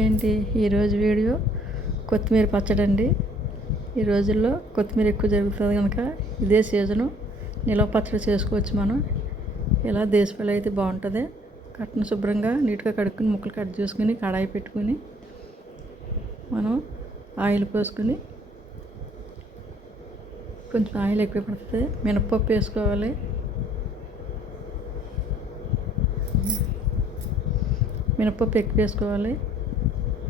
ఏంటి ఈరోజు వీడియో కొత్తిమీర పచ్చడి అండి. ఈ రోజుల్లో కొత్తిమీర ఎక్కువ జరుగుతుంది కనుక ఇదే సీజను నిలవ పచ్చడి చేసుకోవచ్చు. మనం ఇలా దేశపల్లి అయితే బాగుంటుంది. కట్టను శుభ్రంగా నీట్గా కడుక్కుని ముక్కలు కట్ చేసుకుని కడాయి పెట్టుకుని మనం ఆయిల్ పోసుకుని కొంచెం ఆయిల్ ఎక్కువ పడుతుంది. మినపప్పు వేసుకోవాలి. మినపప్పు ఎక్కువ వేసుకోవాలి.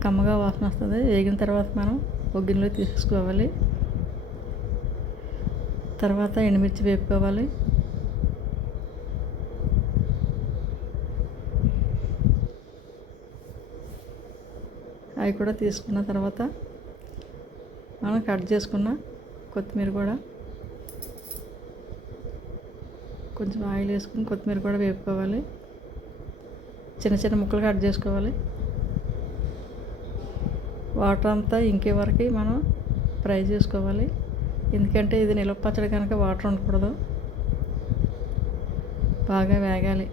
కమ్మగా వాసన వస్తుంది. వేగిన తర్వాత మనం ఒక గిన్నెలో తీసుకోవాలి. తర్వాత ఎండుమిర్చి వేపుకోవాలి. అవి కూడా తీసుకున్న తర్వాత మనం కట్ చేసుకున్న కొత్తిమీర కూడా కొంచెం ఆయిల్ వేసుకుని కొత్తిమీర కూడా వేపుకోవాలి. చిన్న చిన్న ముక్కలు కట్ చేసుకోవాలి. వాటర్ అంతా ఇంకే వరకు మనం ఫ్రై చేసుకోవాలి. ఎందుకంటే ఇది నిలవ పచ్చడి కనుక వాటర్ ఉండకూడదు. బాగా వేగాలి.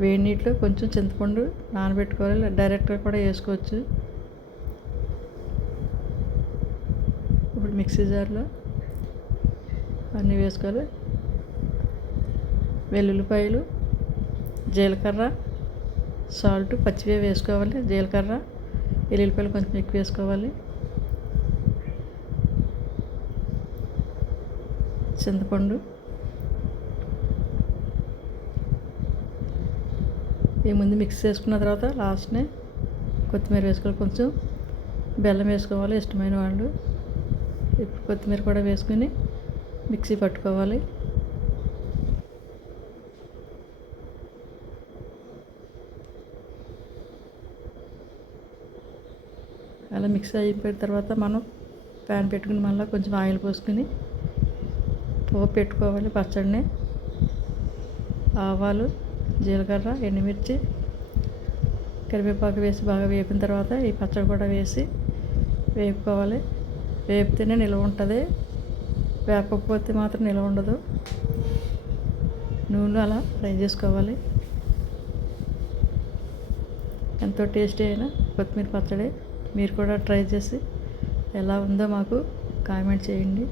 వేడి నీటిలో కొంచెం చింతపండు నానబెట్టుకోవాలి. డైరెక్ట్గా కూడా వేసుకోవచ్చు. ఇప్పుడు మిక్సీ జార్లో అన్నీ వేసుకోవాలి. వెల్లుల్లిపాయలు, జీలకర్ర, సాల్ట్, పచ్చివే వేసుకోవాలి. జీలకర్ర, వెల్లుల్లిపాయలు కొంచెం ఎక్కువ వేసుకోవాలి. చింతపండు, ఈ ముందు మిక్స్ చేసుకున్న తర్వాత లాస్ట్నే కొత్తిమీర వేసుకోవాలి. కొంచెం బెల్లం వేసుకోవాలి ఇష్టమైన వాళ్ళు. ఇప్పుడు కొత్తిమీర కూడా వేసుకుని మిక్సీ పట్టుకోవాలి. అలా మిక్స్ అయిపోయిన తర్వాత మనం ప్యాన్ పెట్టుకుని మళ్ళీ కొంచెం ఆయిల్ పోసుకుని పోపు పెట్టుకోవాలి. పచ్చడిని ఆవాలు, జీలకర్ర, ఎండుమిర్చి, కరివేపాకు వేసి బాగా వేపిన తర్వాత ఈ పచ్చడి కూడా వేసి వేపుకోవాలి. వేపితేనే నిల్వ ఉంటుంది. వేపకపోతే మాత్రం నిల్వ ఉండదు. నూనెలో అలా ఫ్రై చేసుకోవాలి. ఎంతో టేస్టీ అయిన కొత్తిమీర పచ్చడి మీరు కూడా ట్రై చేసి ఎలా ఉందో మాకు కామెంట్ చేయండి.